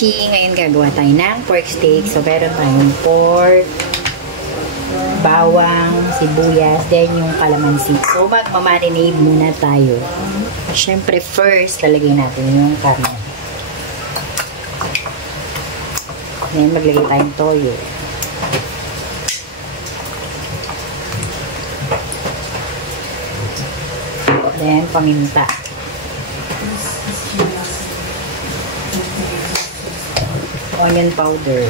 beshi, ngayon gagawa tayo ng pork steak. So, meron tayong pork, bawang, sibuyas, then yung kalamansi. So, magmamarinate muna tayo. Siyempre, first, lalagay natin yung karne. Then, maglagay tayong toyo. Then, paminta. Onion powder.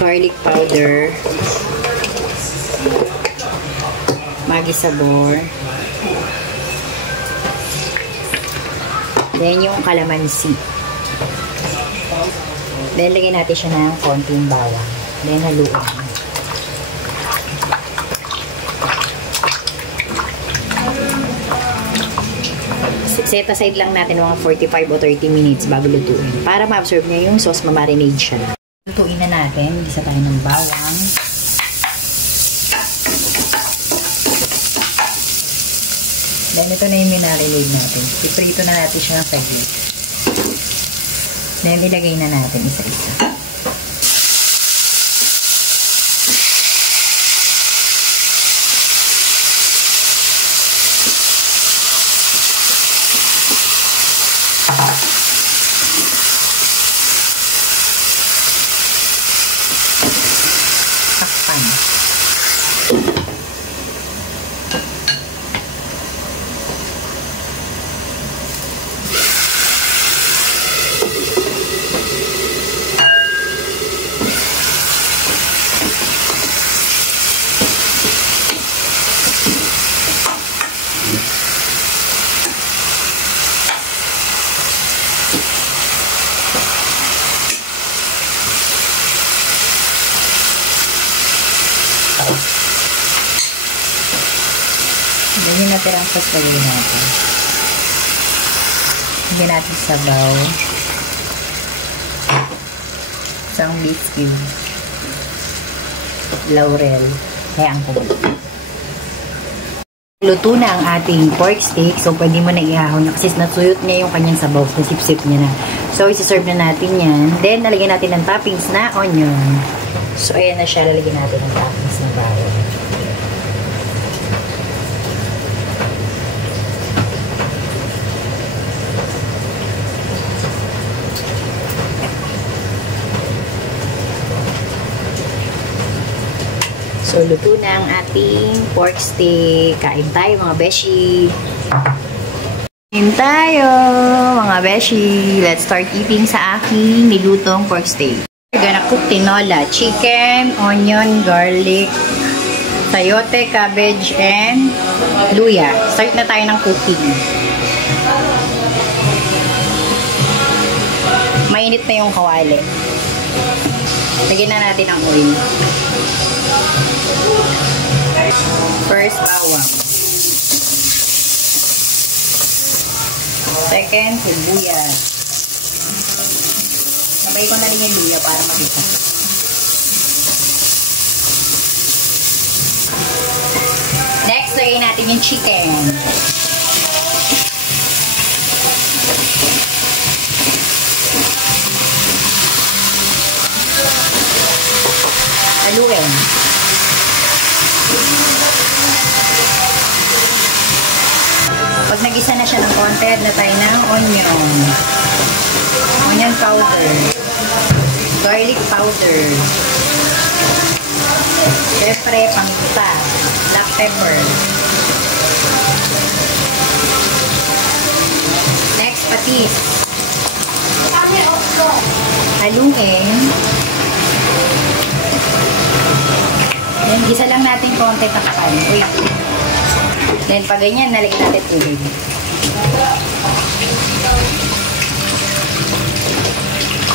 Garlic powder. Maggi sabor. Then, yung kalamansi. Then, lagyan natin siya ng konting bawang. Then, haluan. Set aside lang natin mga 45 o 30 minutes bago lutuin. Para ma-absorb niya yung sauce, ma-marinade siya. Lutuin na natin. Gisa tayo ng bawang. Then, ito na yung minarinade natin. Iprito na natin siya ng saglit. Then, ilagay na natin isa-isa. Takpan. Then yung natirang sauce lagay natin. Lagyan natin sabaw. Isang beef cube. Laurel. Kaya ang kumulo. Luto na ang ating pork steak. So, pwede mo na ihahon na kasi nasuyot niya yung kanyang sabaw. Nasip-sip niya na. So, isi-serve na natin yan. Then, nalagyan natin ng toppings na onion. So, ayan na siya. Lalagyan natin ng toppings na bawang. So, luto na ang ating pork steak. Kain tayo, mga beshi. Kain tayo, mga beshi. Let's start eating sa aking nilutong pork steak. We're gonna cook tinola, chicken, onion, garlic, sayote, cabbage, and luya. Start na tayo ng cooking. Mainit na yung kawali. Lagyan na natin ang oil. First, bawang. Second, sibuyas. Sabay ko na rin yung luya para mabisa. Next, lagay natin yung chicken. Haluin. Pag nag-isa na siya ng konti, add na tayo ng onion. Onion powder. Garlic powder. Siyempre, paminta. Black pepper. Next, patis. Haluin. Then, gisa lang natin konti takpan. Then, pag ganyan, nalagyan natin tubig.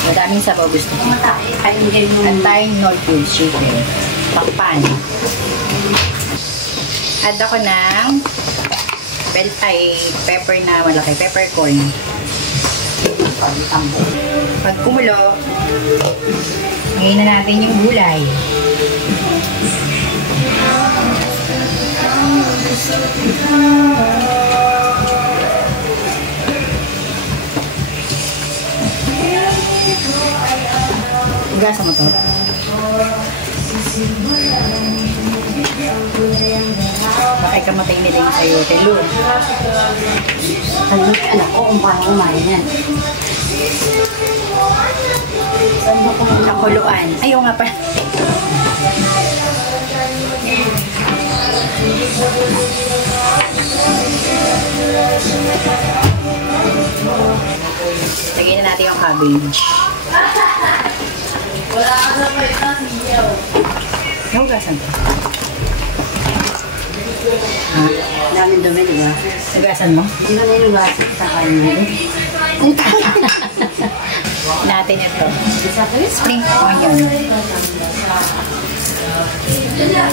Madaming sabaw gusto ko. Antayin no cubes chicken. Takpan. Add ako ng bell pepper na malaki. Peppercorn. Pag kumulo, ngayon na natin yung gulay. Hugasan mo to. Baka ikamatay nila yung sa'yo. Telo. Anak ko, paano kumain yan? Nakuluan. Ayaw nga pa. Lagyan na natin yung cabbage. Nahugasan to. Daming dumi, di ba? Hugasan mo? Hindi ba nilugasan sa kanin? Natin ito. Spring onion. Ito na.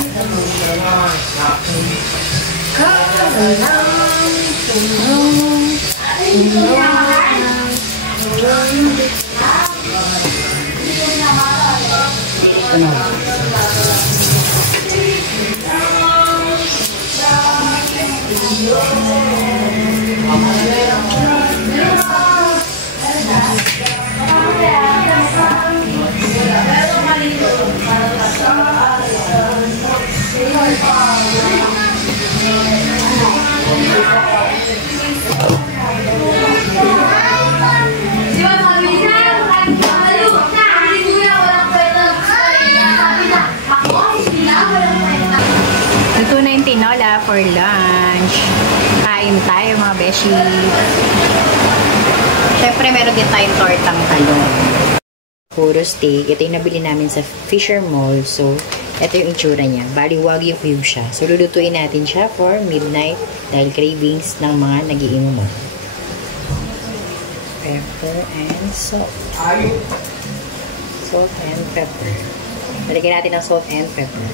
Ito na yung tinola for lunch. Kain tayo mga beshi. Siyempre meron din tayong tortang talong. Puro steak. Ito yung nabili namin sa Fisher Mall. So, ito yung itsura niya. Bali, Wagyu cube siya. So, lulutuin natin siya for midnight dahil cravings ng mga nagiinuman. Pepper and salt. Salt and pepper. Talagyan natin ng salt and pepper.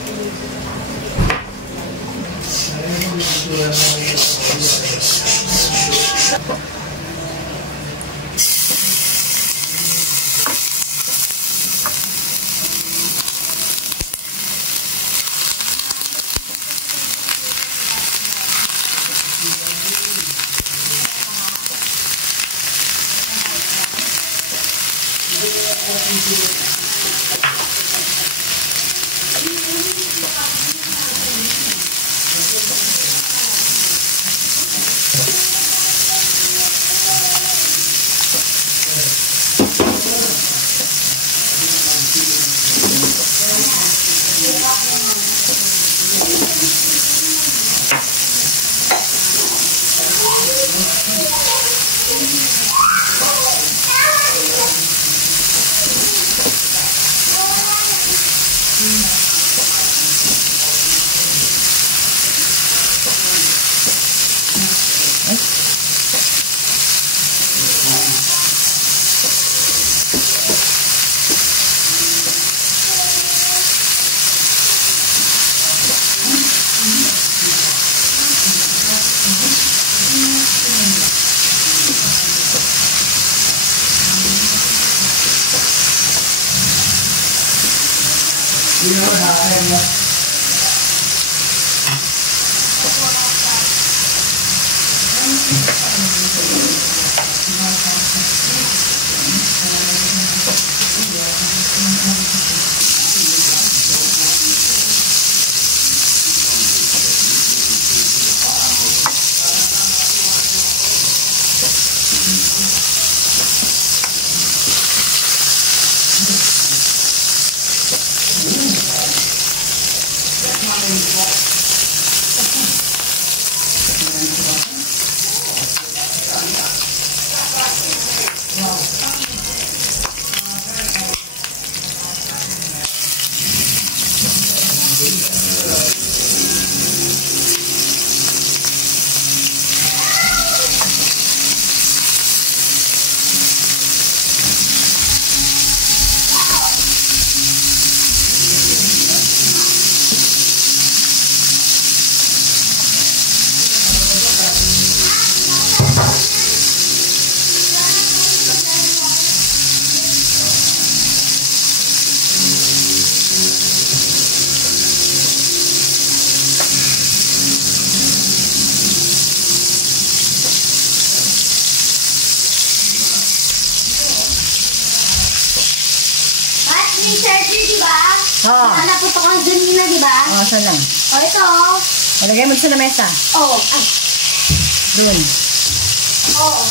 yung charger, di ba? Oo. Naputok ang dun nila, di ba? Oh, saan lang? O, ito. Malagay mo sa lamesa. Oh, ay. Doon. Oo.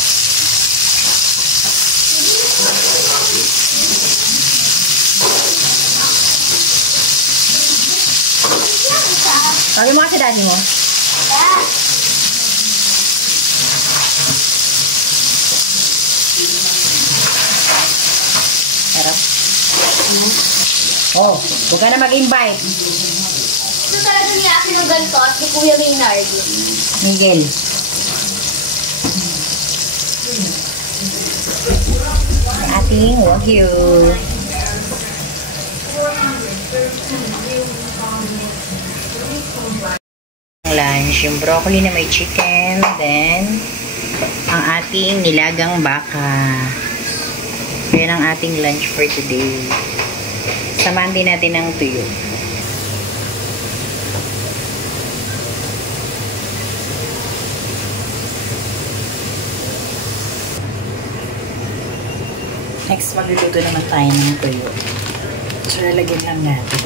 Tawagin mo kasi daddy mo. Pero? Oh, huwag ka na mag-invite. Ito talaga niya akin ng ganito at ni Kuya Maynard. Miguel. Ating wagyu. Lunch, yung broccoli na may chicken, then ang ating nilagang baka. Yan ang ating lunch for today. Samahan din natin ng tuyo. Next, magluluto naman tayo ng tuyo. So, lalagyan lang natin.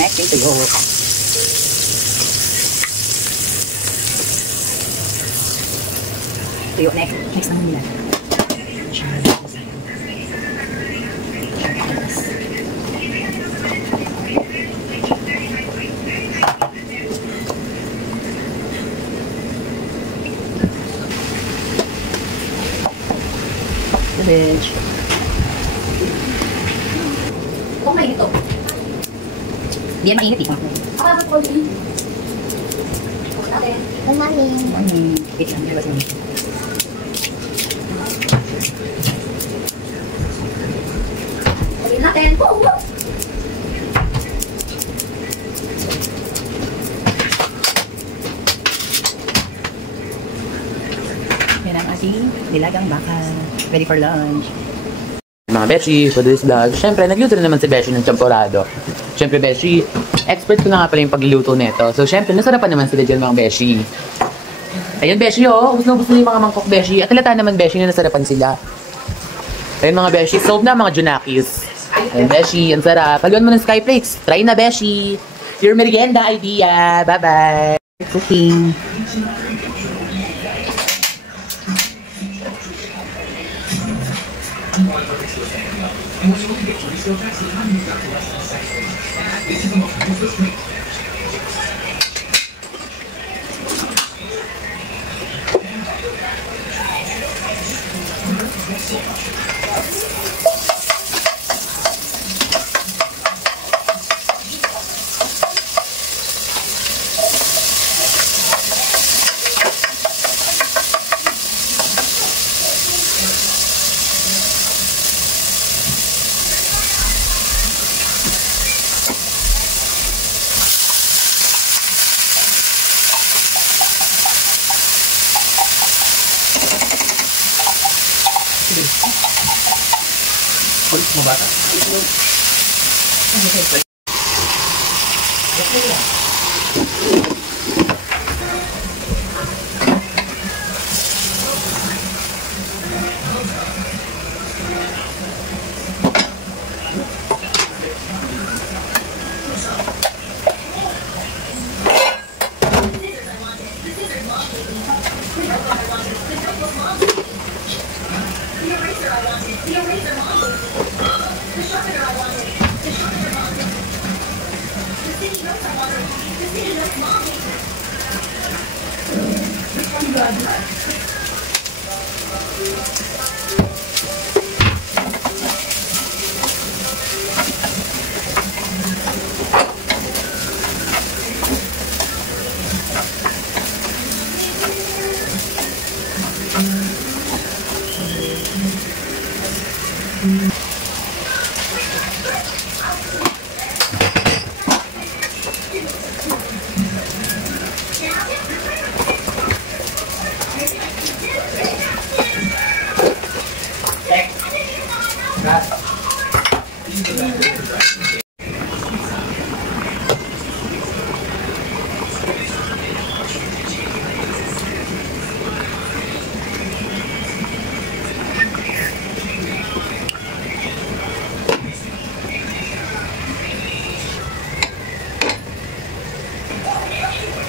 Next, yung tuyo. Tuyo, next naman nila. Cabbage. Oh, may ito. Hindi yan mainit eh. Akabot ko din. Natin. Good morning. Morning. Wait lang, diba siya? Ulit natin. Oh, oh. Yan ang ating nilagang baka. Ready for lunch. Mga Beshi, for this vlog, syempre, nagluto na naman si Beshi ng champorado. Syempre, Beshi, expert ko na nga pala yung pagluluto nito. So, syempre, nasarapan naman sila dyan mga Beshi. Ayun, Beshi, oh. Ubus na yung mga mangkok, Beshi. At halata naman, Beshi, na nasarapan sila. Ayun, mga Beshi. Solve na, mga Junakis. Ayun, Beshi, ang sarap. Haluan mo ng Skyflakes. Try na, Beshi. Your merienda idea. Bye-bye. Cooking.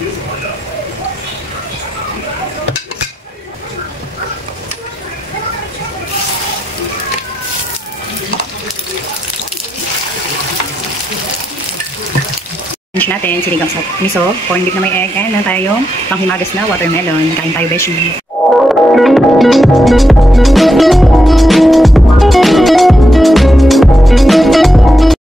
Lunch natin, sinigang sa miso, corned beef na may egg, and meron tayong panghimagas na watermelon. Kain tayo, beshi.